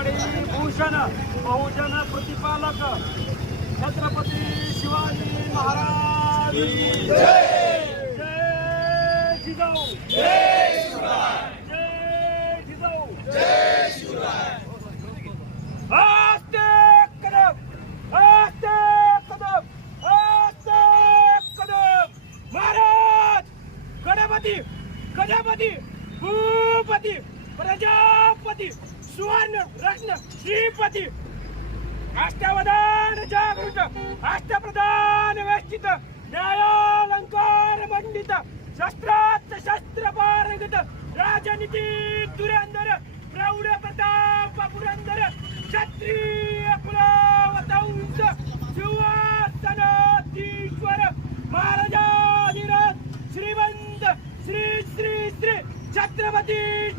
आषाढी भूषण बहुजन प्रतिपालक छत्रपती शिवाजी महाराज की जय. जय जिजाऊ. जय शिवराय. जय जिजाऊ. जय शिवराय. आस्ते कदम, आस्ते कदम, आस्ते कदम. महाराज गणपती गणपती भूपती प्रजापती सुवर्ण रत्न श्रीपती अष्टावधान जागृत अष्टप्रधान वेष्टित न्यायालंकार मंडित शस्त्रास्त्र शस्त्र पारंगत राजनीती धुरंधर प्रौढ प्रताप पुरंदर क्षत्रिय कुलवंश सिंहासनाधीश्वर महाराजाधिराज श्रीमंत श्री श्री श्री छत्रपती